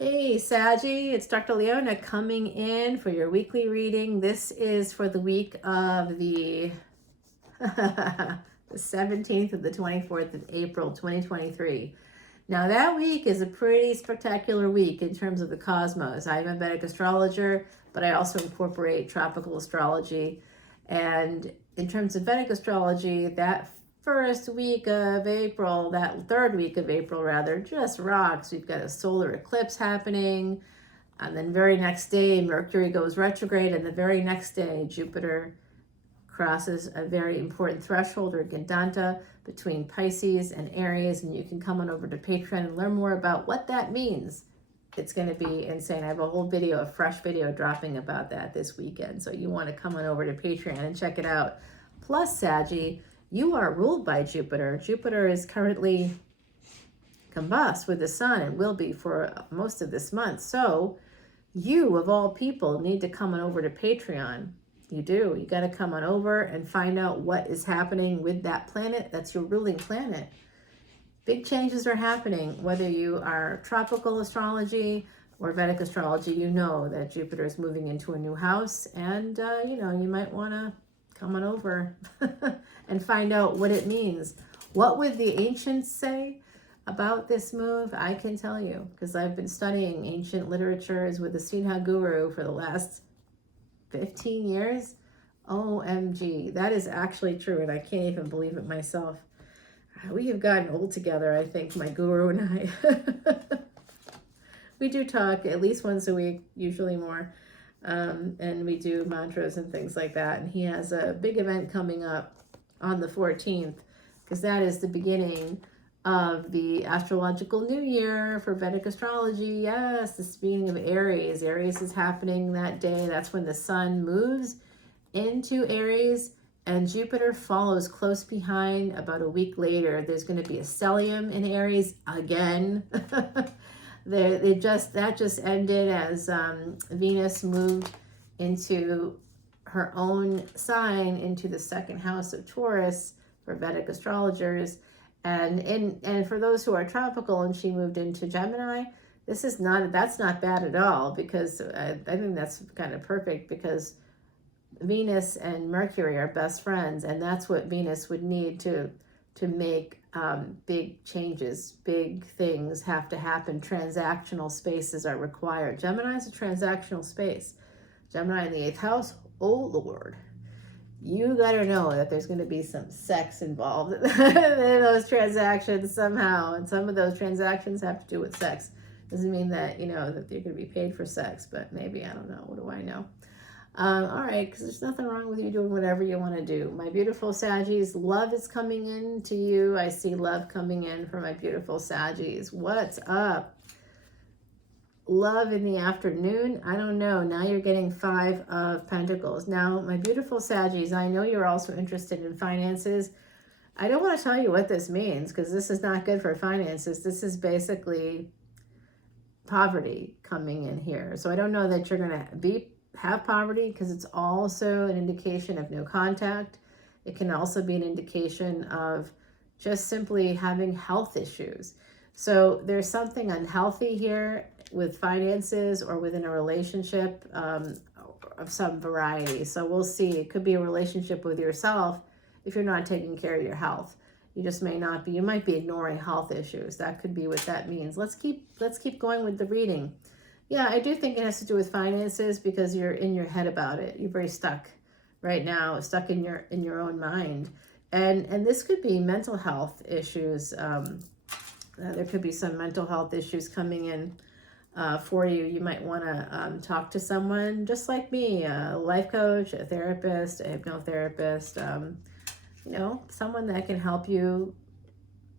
Hey Saggie, it's Dr. Leona coming in for your weekly reading. This is for the week of the the 17th of the 24th of April 2023. Now that week is a pretty spectacular week in terms of the cosmos. I'm a Vedic astrologer, but I also incorporate tropical astrology. And in terms of Vedic astrology, that first week of April, that third week of April rather, just rocks. We've got a solar eclipse happening, and then very next day Mercury goes retrograde, and the very next day Jupiter crosses a very important threshold or Gandanta between Pisces and Aries, and you can come on over to Patreon and learn more about what that means. It's going to be insane. I have a whole video, a fresh video dropping about that this weekend, so you want to come on over to Patreon and check it out. Plus, Saggie, you are ruled by Jupiter. Jupiter is currently combust with the sun and will be for most of this month. So you, of all people, need to come on over to Patreon. You do. You got to come on over and find out what is happening with that planet. That's your ruling planet. Big changes are happening. Whether you are tropical astrology or Vedic astrology, you know that Jupiter is moving into a new house, and you might want to come on over and find out what it means. What would the ancients say about this move? I can tell you, because I've been studying ancient literatures with the Sinha Guru for the last 15 years. OMG, that is actually true, and I can't even believe it myself. We have gotten old together, I think, my guru and I. We do talk at least once a week, usually more. And we do mantras and things like that. And he has a big event coming up on the 14th, because that is the beginning of the astrological new year for Vedic astrology. Yes, the beginning of Aries. Aries is happening that day. That's when the sun moves into Aries and Jupiter follows close behind. About a week later, there's going to be a stellium in Aries again. That just ended as Venus moved into her own sign, into the second house of Taurus for Vedic astrologers. And for those who are tropical, and she moved into Gemini, that's not bad at all, because I think that's kind of perfect, because Venus and Mercury are best friends, and that's what Venus would need to make big changes. Big things have to happen. Transactional spaces are required. Gemini is a transactional space. Gemini in the 8th house, oh Lord. You gotta know that there's going to be some sex involved in those transactions somehow, and some of those transactions have to do with sex. Doesn't mean that, that you're going to be paid for sex, but maybe, I don't know. What do I know? All right, because there's nothing wrong with you doing whatever you want to do. My beautiful Saggies, love is coming in to you. I see love coming in for my beautiful Saggies. What's up? Love in the afternoon? I don't know. Now you're getting 5 of Pentacles. Now, my beautiful Saggies, I know you're also interested in finances. I don't want to tell you what this means, because this is not good for finances. This is basically poverty coming in here. So I don't know that you're going to have poverty, because it's also an indication of no contact. It can also be an indication of just simply having health issues. So there's something unhealthy here with finances or within a relationship of some variety. So we'll see. It could be a relationship with yourself if you're not taking care of your health. You just may not be. You might be ignoring health issues. That could be what that means. Let's keep going with the reading. Yeah, I do think it has to do with finances, because you're in your head about it. You're very stuck right now, stuck in your own mind. And this could be mental health issues. There could be some mental health issues coming in for you. You might want to talk to someone just like me, a life coach, a therapist, a hypnotherapist, someone that can help you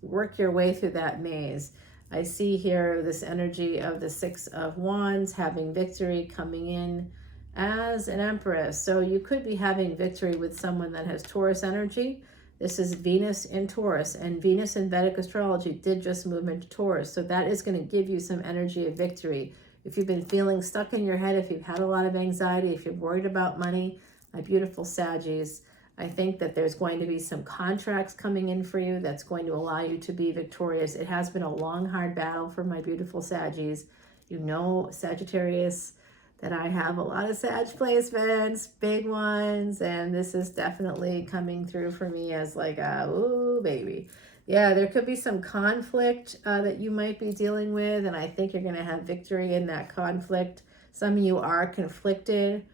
work your way through that maze. I see here this energy of the 6 of Wands, having victory, coming in as an Empress. So you could be having victory with someone that has Taurus energy. This is Venus in Taurus, and Venus in Vedic astrology did just move into Taurus. So that is going to give you some energy of victory. If you've been feeling stuck in your head, if you've had a lot of anxiety, if you're worried about money, my beautiful Saggies, I think that there's going to be some contracts coming in for you that's going to allow you to be victorious. It has been a long, hard battle for my beautiful Saggies. You know, Sagittarius, that I have a lot of Sag placements, big ones, and this is definitely coming through for me as like a, ooh, baby. Yeah, there could be some conflict that you might be dealing with, and I think you're going to have victory in that conflict. Some of you are conflicted.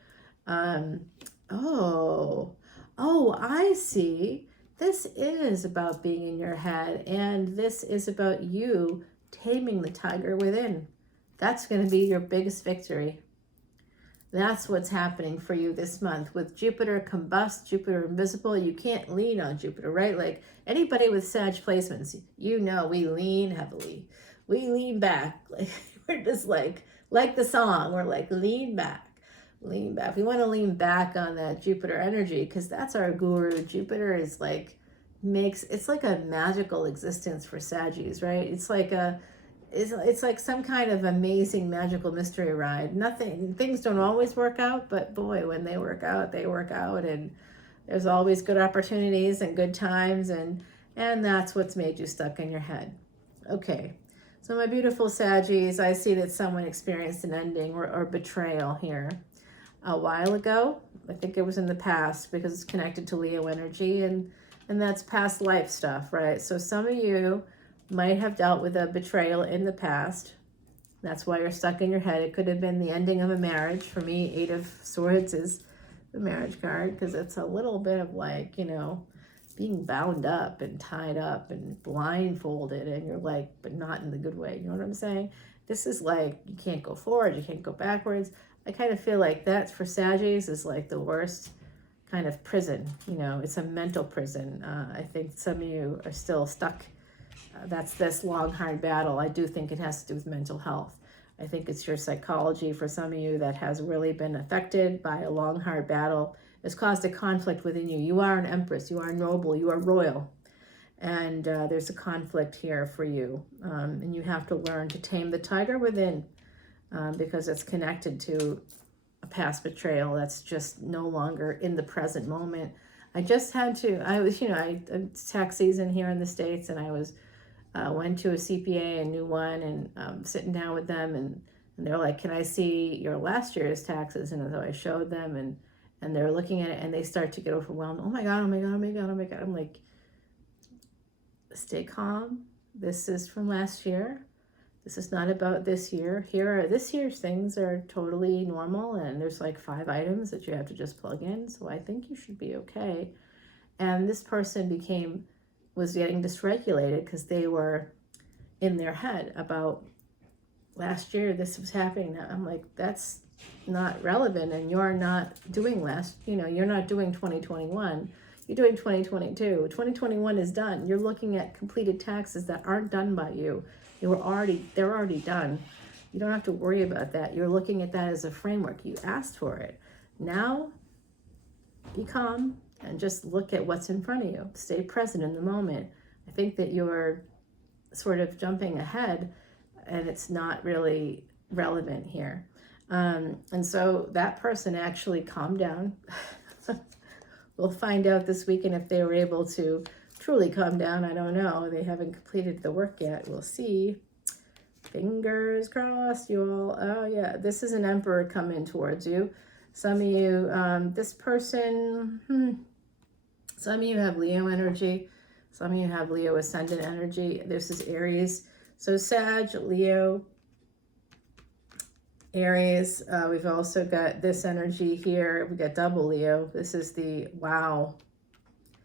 Oh, I see. This is about being in your head, and this is about you taming the tiger within. That's going to be your biggest victory. That's what's happening for you this month with Jupiter combust, Jupiter invisible. You can't lean on Jupiter, right? Like anybody with Sag placements, you know, we lean heavily. We lean back. Like we're just like the song, we're like lean back, lean back. We want to lean back on that Jupiter energy because that's our guru. Jupiter is like it's like a magical existence for Saggies, right? It's like it's like some kind of amazing magical mystery ride. Things don't always work out, but boy, when they work out, and there's always good opportunities and good times, and that's what's made you stuck in your head. Okay, so my beautiful Saggies, I see that someone experienced an ending or betrayal here a while ago. I think it was in the past because it's connected to Leo energy, and that's past life stuff, right? So some of you might have dealt with a betrayal in the past. That's why you're stuck in your head. It could have been the ending of a marriage. For me, 8 of Swords is the marriage card because it's a little bit of like, you know, being bound up and tied up and blindfolded, and you're like, but not in the good way. You know what I'm saying? This is like, you can't go forward, you can't go backwards. I kind of feel like that for Saggies is like the worst kind of prison. You know, it's a mental prison. I think some of you are still stuck. That's this long, hard battle. I do think it has to do with mental health. I think it's your psychology for some of you that has really been affected by a long, hard battle. It's caused a conflict within you. You are an empress. You are noble. You are royal. And there's a conflict here for you. And you have to learn to tame the tiger within because it's connected to a past betrayal that's just no longer in the present moment. I just had to, it's tax season here in the States, and I was went to a CPA, a new one, and sitting down with them, and they're like, can I see your last year's taxes? And so I showed them, and they're looking at it, and they start to get overwhelmed. Oh my God, oh my God, oh my God, oh my God. I'm like, stay calm. This is from last year. This is not about this year. This year's things are totally normal, and there's like 5 items that you have to just plug in. So I think you should be okay. And this person was getting dysregulated because they were in their head about last year this was happening. Now I'm like, that's not relevant, and you're not doing you're not doing 2021. You're doing 2022. 2021 is done. You're looking at completed taxes that aren't done by you. They're already done. You don't have to worry about that. You're looking at that as a framework. You asked for it. Now, be calm and just look at what's in front of you. Stay present in the moment. I think that you're sort of jumping ahead, and it's not really relevant here. And so that person actually calmed down. We'll find out this weekend if they were able to truly calm down. I don't know. They haven't completed the work yet. We'll see. Fingers crossed, you all. Oh, yeah. This is an emperor coming towards you. Some of you, this person, some of you have Leo energy. Some of you have Leo Ascendant energy. This is Aries. So Sag, Leo, Aries. We've also got this energy here. We got double Leo. This is wow.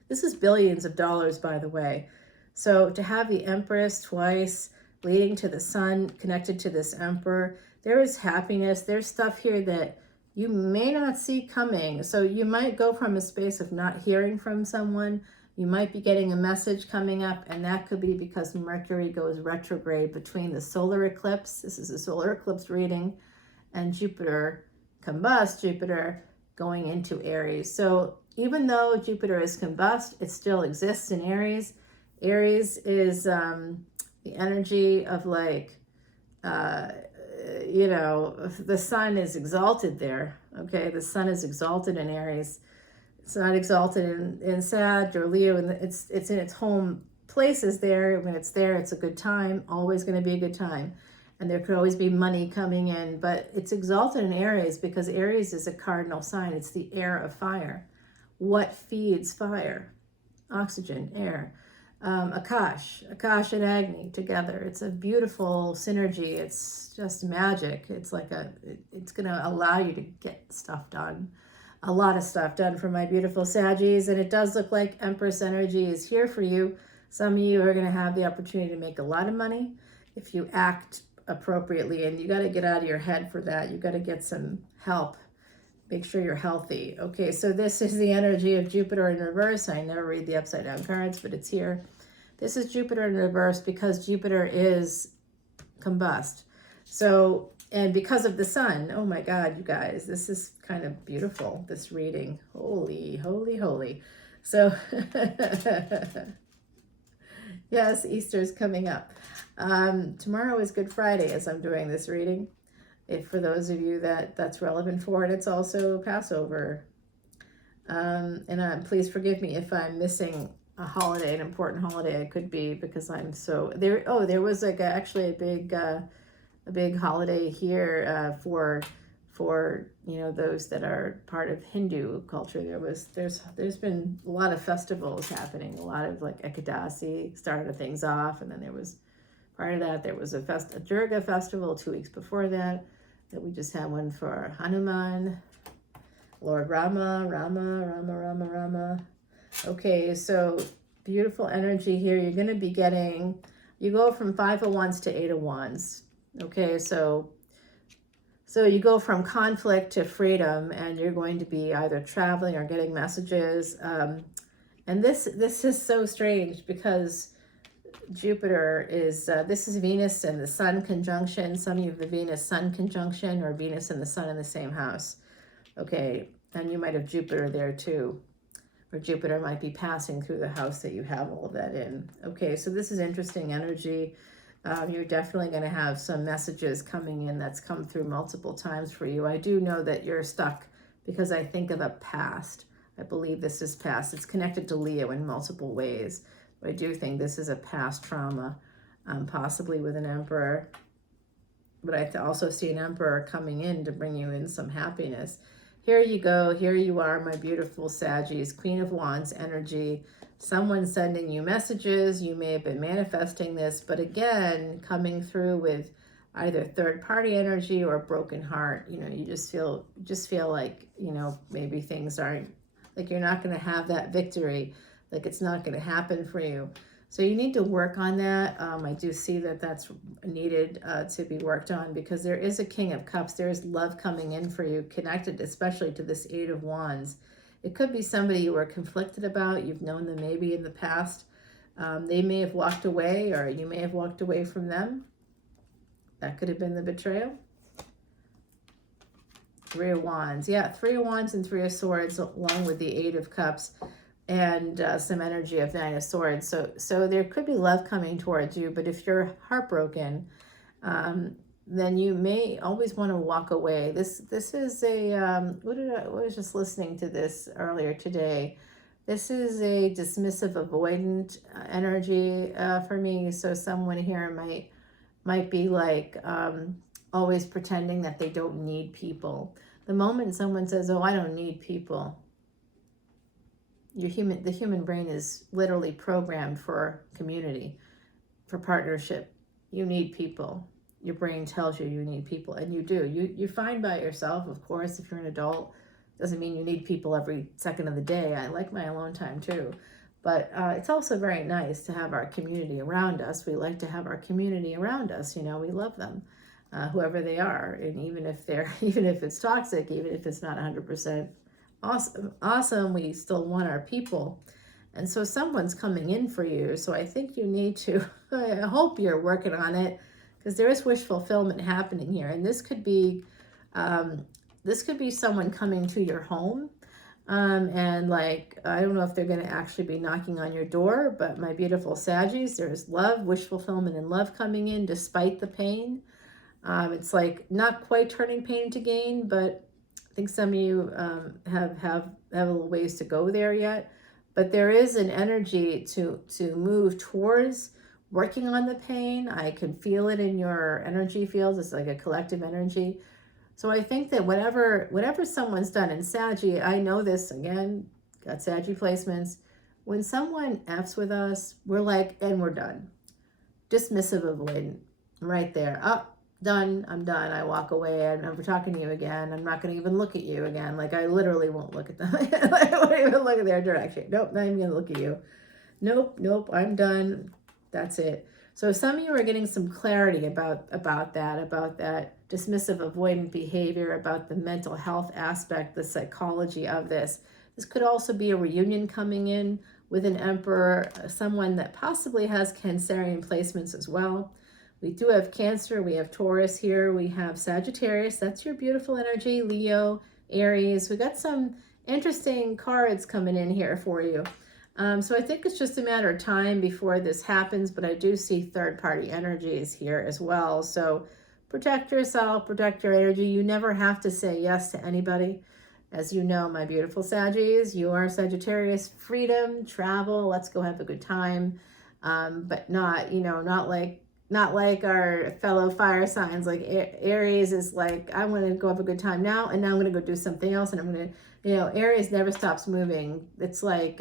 This is billions of dollars, by the way. So to have the Empress twice leading to the Sun connected to this Emperor, there is happiness. There's stuff here that you may not see coming. So you might go from a space of not hearing from someone. You might be getting a message coming up, and that could be because Mercury goes retrograde between the solar eclipse. This is a solar eclipse reading, and Jupiter combust, Jupiter going into Aries. So even though Jupiter is combust, it still exists in Aries. Aries is the energy of like, the sun is exalted there. Okay, the sun is exalted in Aries. It's not exalted in Sag or Leo, and it's in its home places there. When it's there, it's a good time, always going to be a good time. and there could always be money coming in, but it's exalted in Aries because Aries is a cardinal sign. It's the air of fire. What feeds fire? Oxygen, air. Akash and Agni together. It's a beautiful synergy. It's just magic. It's like it's going to allow you to get stuff done. A lot of stuff done for my beautiful Saggies, and it does look like Empress energy is here for you. Some of you are going to have the opportunity to make a lot of money if you act appropriately, and you got to get out of your head for that. You got to get some help. Make sure you're healthy. Okay, so this is the energy of Jupiter in reverse. I never read the upside down cards, but it's here. This is Jupiter in reverse because Jupiter is combust. So, and because of the sun, oh my God, you guys, this is kind of beautiful, this reading. Holy, holy, holy. So, yes, Easter's coming up. Tomorrow is Good Friday as I'm doing this reading. If for those of you that's relevant for it, it's also Passover. And please forgive me if I'm missing a holiday, an important holiday. I could be because I'm so there. Oh, there was like actually a big holiday here for those that are part of Hindu culture. There's been a lot of festivals happening. A lot of like Ekadasi started things off, and then there was part of that. There was a Durga festival 2 weeks before that. That we just had one for Hanuman, Lord Rama. Okay, so beautiful energy here. You're going to be getting, you go from 5 of Wands to 8 of Wands. Okay, so you go from conflict to freedom, and you're going to be either traveling or getting messages. And this is so strange because Jupiter is, this is Venus and the Sun conjunction. Some of you have a Venus-Sun conjunction or Venus and the Sun in the same house. Okay, and you might have Jupiter there too. Or Jupiter might be passing through the house that you have all of that in. Okay, so this is interesting energy. You're definitely going to have some messages coming in that's come through multiple times for you. I do know that you're stuck because I think of a past. I believe this is past. It's connected to Leo in multiple ways. I do think this is a past trauma, possibly with an emperor. But I also see an emperor coming in to bring you in some happiness. Here you go. Here you are, my beautiful Saggies, Queen of Wands energy. Someone sending you messages. You may have been manifesting this, but again, coming through with either third-party energy or a broken heart. You just feel like, maybe things aren't, like you're not going to have that victory. Like it's not going to happen for you. So you need to work on that. I do see that that's needed to be worked on because there is a King of Cups. There is love coming in for you, connected especially to this 8 of Wands. It could be somebody you were conflicted about. You've known them maybe in the past. They may have walked away, or you may have walked away from them. That could have been the betrayal. 3 of Wands. Yeah, 3 of Wands and 3 of Swords along with the 8 of Cups. And some energy of 9 of Swords. So there could be love coming towards you, but if you're heartbroken, then you may always want to walk away. This is a, I was just listening to this earlier today. This is a dismissive, avoidant energy for me. So someone here might be like always pretending that they don't need people. The moment someone says, oh, I don't need people, the human brain is literally programmed for community, for partnership. You need people. Your brain tells you need people, and you do. You're fine by yourself, of course. If you're an adult, doesn't mean you need people every second of the day. I like my alone time too, but it's also very nice to have our community around us. We like to have our community around us. We love them, whoever they are, and even if it's toxic, even if it's not 100%. Awesome, we still want our people. And so someone's coming in for you. So I think you need to, I hope you're working on it, because there is wish fulfillment happening here. And this could be someone coming to your home. And like, I don't know if they're going to actually be knocking on your door, but my beautiful Saggies, there's love, wish fulfillment and love coming in despite the pain. It's like not quite turning pain to gain, but I think some of you have a little ways to go there yet, but there is an energy to move towards working on the pain. I can feel it in your energy fields. It's like a collective energy. So I think that whatever someone's done, and Saggie, I know this, again, got Saggie placements. When someone F's with us, we're like, and we're done. Dismissive avoidant, right there. Oh, done, I'm done. I walk away. I'm never talking to you again. I'm not going to even look at you again. Like, I literally won't look at them. I won't even look at their direction. Nope, not even going to look at you. Nope, I'm done. That's it. So some of you are getting some clarity about that dismissive avoidant behavior, about the mental health aspect, the psychology of this. This could also be a reunion coming in with an emperor, someone that possibly has Cancerian placements as well. We do have Cancer, we have Taurus here, we have Sagittarius, that's your beautiful energy, Leo, Aries. We got some interesting cards coming in here for you. So I think it's just a matter of time before this happens, but I do see third-party energies here as well. So protect yourself, protect your energy. You never have to say yes to anybody. As you know, my beautiful Saggies, you are Sagittarius, freedom, travel, let's go have a good time. But not, not like our fellow fire signs. Like Aries is like, I want to go have a good time now, and now I'm going to go do something else, and I'm going to, Aries never stops moving. It's like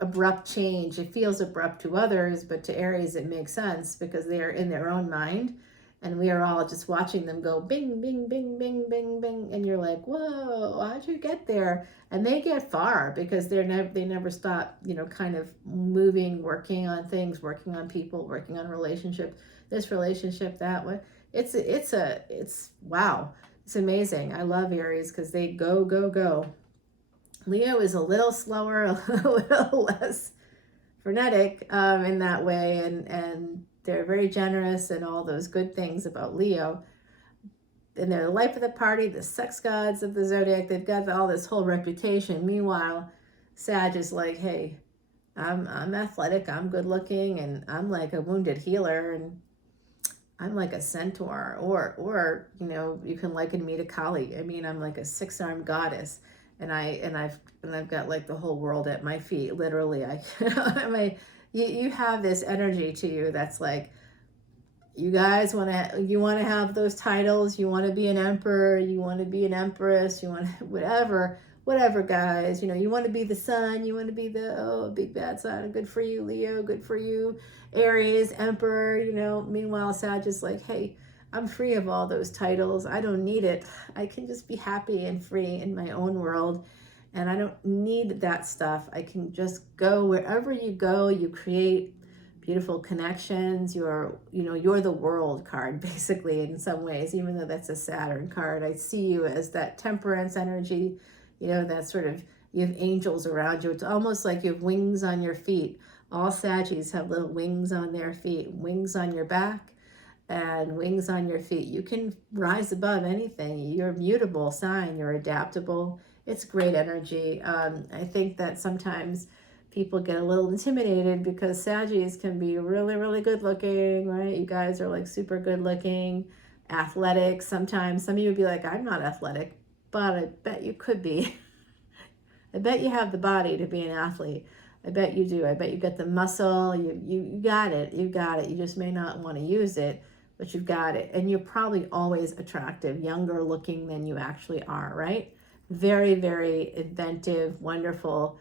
abrupt change. It feels abrupt to others, but to Aries it makes sense because they are in their own mind, and we are all just watching them go bing, bing, bing, bing, bing, bing, and you're like, whoa, how'd you get there? And they get far because they never stop, kind of moving, working on things, working on people, working on relationship, this relationship, that one. It's wow. It's amazing. I love Aries because they go, go, go. Leo is a little slower, a little less frenetic in that way, and they're very generous and all those good things about Leo. And they're the life of the party, the sex gods of the zodiac. They've got all this whole reputation. Meanwhile, Sag is like, hey, I'm athletic, I'm good looking, and I'm like a wounded healer, and I'm like a centaur, or you can liken me to Kali. I mean, I'm like a 6-armed goddess. And I've got like the whole world at my feet, literally. You have this energy to you that's like, you guys want to have those titles, you want to be an emperor, you want to be an empress, you want to, whatever guys, you want to be the sun, you want to be the big bad sun. Good for you, Leo, good for you, Aries, emperor. Meanwhile Sag is like, hey, I'm free of all those titles. I don't need it. I can just be happy and free in my own world. And I don't need that stuff. I can just go wherever you go. You create beautiful connections. You're the world card, basically, in some ways, even though that's a Saturn card. I see you as that temperance energy, that sort of, you have angels around you. It's almost like you have wings on your feet. All Saggies have little wings on their feet, wings on your back, and wings on your feet. You can rise above anything. You're a mutable sign. You're adaptable. It's great energy. I think that sometimes people get a little intimidated because Saggies can be really, really good looking, right? You guys are like super good looking, athletic. Sometimes some of you would be like, I'm not athletic, but I bet you could be. I bet you have the body to be an athlete. I bet you do. I bet you got the muscle. You got it. You got it. You just may not want to use it, but you've got it. And you're probably always attractive, younger looking than you actually are, right? Very, very inventive, wonderful.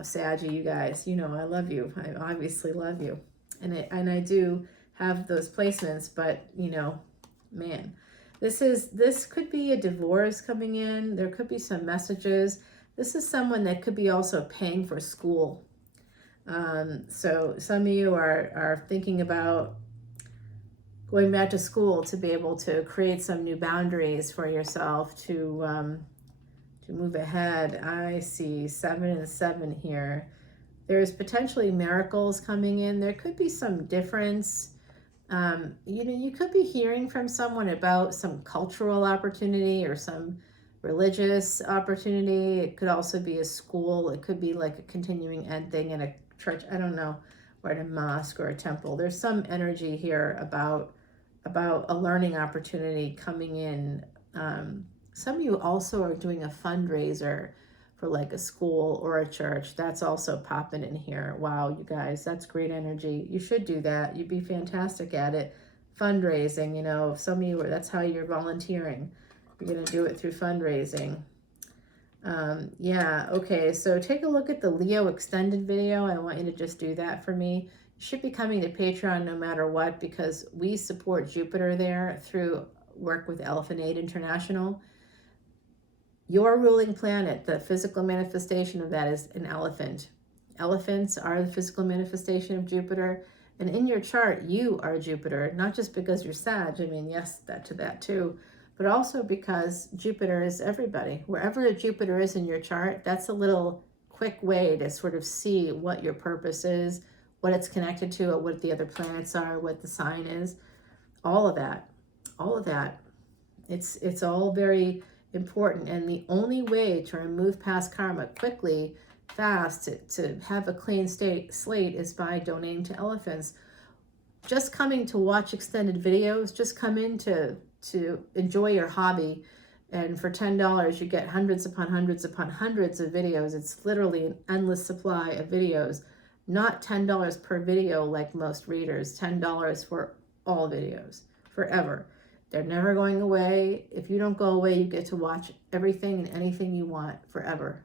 Saggie, you guys, I love you. I obviously love you. And I do have those placements, but man, this could be a divorce coming in. There could be some messages. This is someone that could be also paying for school. So some of you are thinking about going back to school to be able to create some new boundaries for yourself to move ahead. I see 7 and 7 here. There's potentially miracles coming in. There could be some difference. You could be hearing from someone about some cultural opportunity or some religious opportunity. It could also be a school. It could be like a continuing ed thing in a church. I don't know, or at a mosque or a temple. There's some energy here about a learning opportunity coming in. Some of you also are doing a fundraiser for like a school or a church. That's also popping in here. Wow, you guys, that's great energy. You should do that. You'd be fantastic at it. Fundraising, you know, if some of you, that's how you're volunteering. You're going to do it through fundraising. Yeah, okay, so take a look at the Leo extended video. I want you to just do that for me. You should be coming to Patreon no matter what, because we support Jupiter there through work with Elephant Aid International. Your ruling planet, the physical manifestation of that, is an elephant. Elephants are the physical manifestation of Jupiter. And in your chart, you are Jupiter, not just because you're Sag. I mean, yes, that too, but also because Jupiter is everybody. Wherever Jupiter is in your chart, that's a little quick way to sort of see what your purpose is, what it's connected to, what the other planets are, what the sign is, all of that. It's all very important. And the only way to remove past karma quickly, fast, to have a clean slate is by donating to elephants. Just coming to watch extended videos, just come in to enjoy your hobby, and for $10 you get hundreds upon hundreds upon hundreds of videos. It's literally an endless supply of videos, not $10 per video like most readers. $10 for all videos forever. They're never going away. If you don't go away, you get to watch everything and anything you want forever.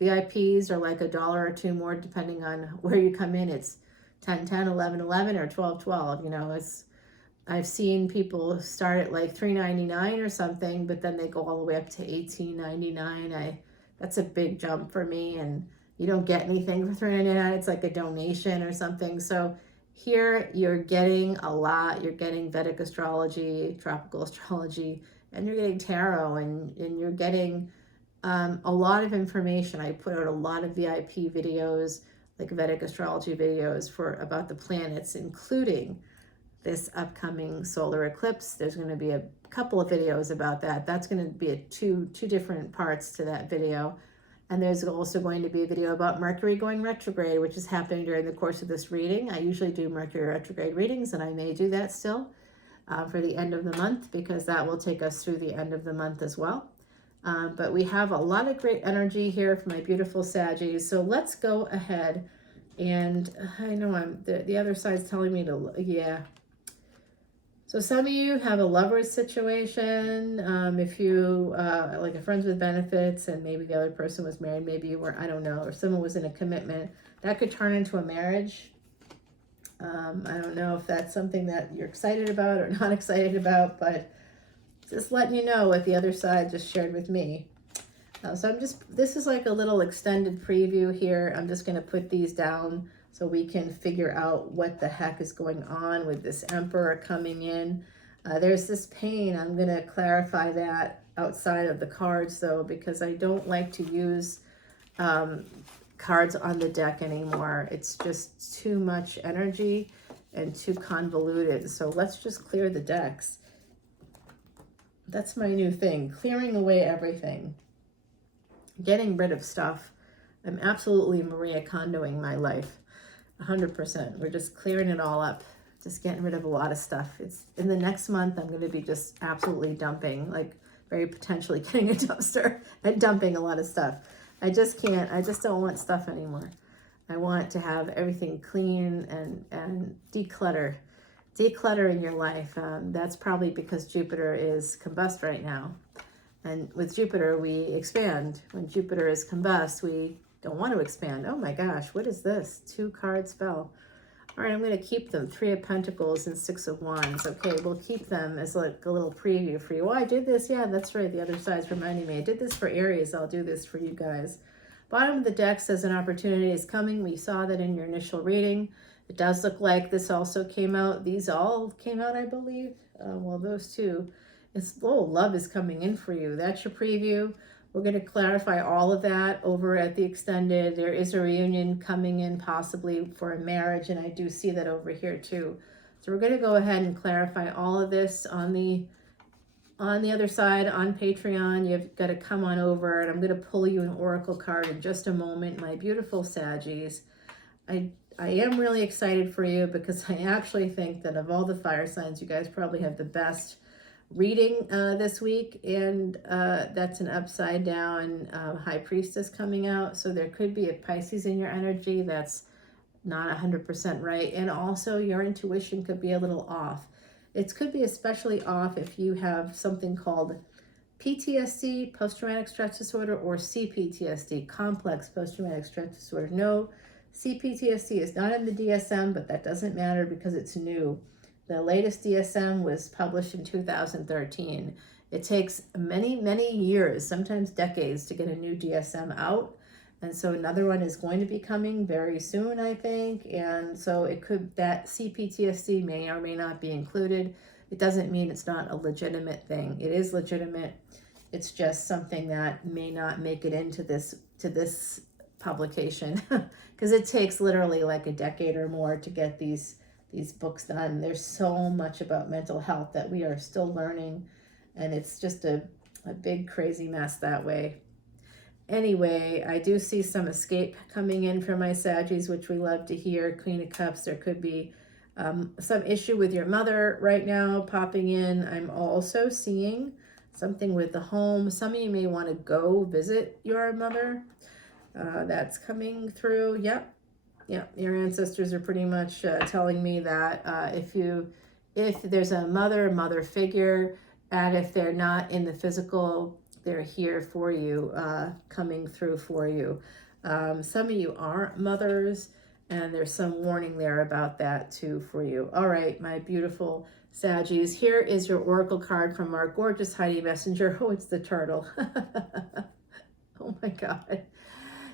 VIPs are like $1 or $2 more depending on where you come in. It's 10, 10, 11, 11, or 12, 12. You know, I've seen people start at like $3.99 or something, but then they go all the way up to $18.99. That's a big jump for me, and you don't get anything for $3.99. It's like a donation or something. So here you're getting a lot. You're getting Vedic astrology, tropical astrology, and you're getting tarot, and you're getting a lot of information. I put out a lot of VIP videos, like Vedic astrology videos about the planets, including this upcoming solar eclipse. There's going to be a couple of videos about that. That's going to be two different parts to that video. And there's also going to be a video about Mercury going retrograde, which is happening during the course of this reading. I usually do Mercury retrograde readings, and I may do that still for the end of the month, because that will take us through the end of the month as well. But we have a lot of great energy here for my beautiful Saggies. So let's go ahead, and I know the other side's telling me to, yeah. So some of you have a lover's situation. If you, like a friends with benefits, and maybe the other person was married, maybe you were, I don't know, or someone was in a commitment, that could turn into a marriage. I don't know if that's something that you're excited about or not excited about, but just letting you know what the other side just shared with me. So this is like a little extended preview here. I'm just going to put these down so we can figure out what the heck is going on with this Emperor coming in. There's this pain. I'm going to clarify that outside of the cards, though, because I don't like to use cards on the deck anymore. It's just too much energy and too convoluted. So let's just clear the decks. That's my new thing, clearing away everything, getting rid of stuff. I'm absolutely Maria Kondoing my life. 100%. We're just clearing it all up, just getting rid of a lot of stuff. It's in the next month, I'm going to be just absolutely dumping, like very potentially getting a dumpster and dumping a lot of stuff. I just don't want stuff anymore. I want to have everything clean and declutter in your life. That's probably because Jupiter is combust right now. And with Jupiter, we expand. When Jupiter is combust, we don't want to expand. Oh my gosh, what is this? 2 cards fell. All right, I'm going to keep them. 3 of Pentacles and 6 of Wands. Okay, we'll keep them as like a little preview for you. Oh, I did this. Yeah, that's right. The other side's reminding me. I did this for Aries. I'll do this for you guys. Bottom of the deck says an opportunity is coming. We saw that in your initial reading. It does look like this also came out. These all came out, I believe. Well, those two. It's, oh, love is coming in for you. That's your preview. We're going to clarify all of that over at the extended. There is a reunion coming in possibly for a marriage, and I do see that over here too. So we're going to go ahead and clarify all of this on the other side on Patreon. You've got to come on over, and I'm going to pull you an oracle card in just a moment, my beautiful Saggies. I am really excited for you because I actually think that of all the fire signs, you guys probably have the best reading this week, and that's an upside down High Priestess coming out. So there could be a Pisces in your energy that's not 100% right. And also your intuition could be a little off. It could be especially off if you have something called PTSD, post-traumatic stress disorder, or CPTSD, complex post-traumatic stress disorder. No, CPTSD is not in the DSM, but that doesn't matter because it's new. The latest DSM was published in 2013. It takes many, many years, sometimes decades, to get a new DSM out. And so another one is going to be coming very soon, I think. And so it could, that CPTSD may or may not be included. It doesn't mean it's not a legitimate thing. It is legitimate. It's just something that may not make it into this publication because it takes literally like a decade or more to get these books done. There's so much about mental health that we are still learning, and it's just a big crazy mess that way. Anyway, I do see some escape coming in for my Saggies, which we love to hear. Queen of Cups, there could be some issue with your mother right now popping in. I'm also seeing something with the home. Some of you may want to go visit your mother. That's coming through. Yep. Your ancestors are pretty much telling me that if there's a mother figure, and if they're not in the physical, they're here for you, coming through for you. Some of you are mothers, and there's some warning there about that too for you. All right, my beautiful Saggies, here is your oracle card from our gorgeous Heidi Messenger. Oh, it's the turtle. Oh my God.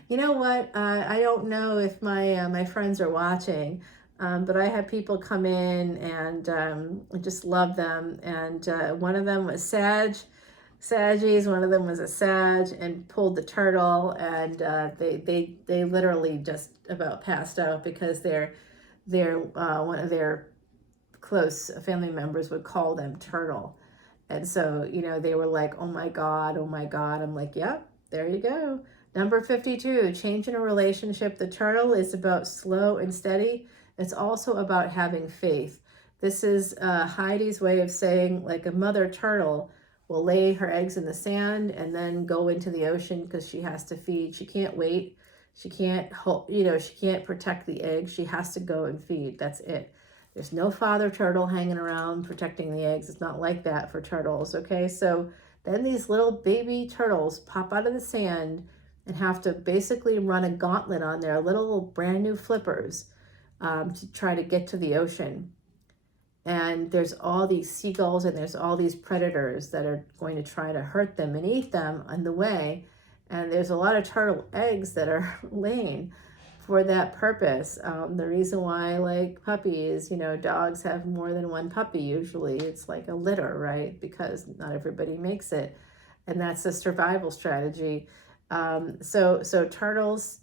You know what? I don't know if my friends are watching, but I had people come in, and I just love them. And one of them was Saggies, one of them was a Sag, and pulled the turtle, and they literally just about passed out because one of their close family members would call them turtle. And so, they were like, oh my God, oh my God. I'm like, yep, there you go. Number 52, change in a relationship. The turtle is about slow and steady. It's also about having faith. This is Heidi's way of saying, like, a mother turtle will lay her eggs in the sand and then go into the ocean because she has to feed. She can't wait. She can't she can't protect the eggs. She has to go and feed. That's it. There's no father turtle hanging around protecting the eggs. It's not like that for turtles, okay? So then these little baby turtles pop out of the sand and have to basically run a gauntlet on their little brand new flippers to try to get to the ocean. And there's all these seagulls and there's all these predators that are going to try to hurt them and eat them on the way. And there's a lot of turtle eggs that are laying for that purpose. The reason why, like puppies, dogs have more than one puppy usually. It's like a litter, right? Because not everybody makes it. And that's a survival strategy. So turtles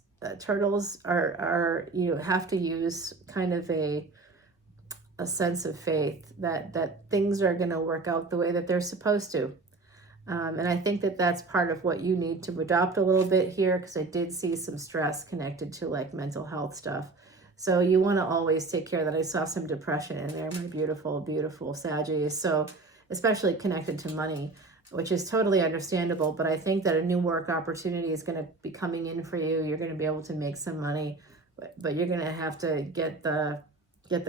are have to use kind of a sense of faith that things are going to work out the way that they're supposed to. And I think that that's part of what you need to adopt a little bit here, because I did see some stress connected to like mental health stuff. So you want to always take care of that. I saw some depression in there, my beautiful, beautiful Saggies. So especially connected to money, which is totally understandable. But I think that a new work opportunity is going to be coming in for you. You're going to be able to make some money, but you're going to have to get the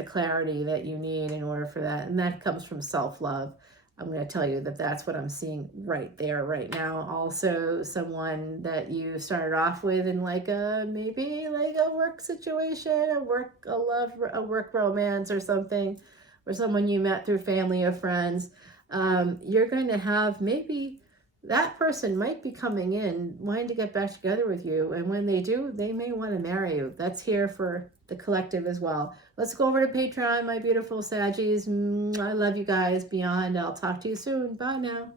clarity that you need in order for that. And that comes from self-love. I'm going to tell you that that's what I'm seeing right there, right now. Also, someone that you started off with in maybe a work situation, a work romance or something, or someone you met through family or friends. You're going to have, maybe that person might be coming in wanting to get back together with you. And when they do, they may want to marry you. That's here for the collective as well. Let's go over to Patreon, my beautiful Saggies. I love you guys beyond. I'll talk to you soon. Bye now.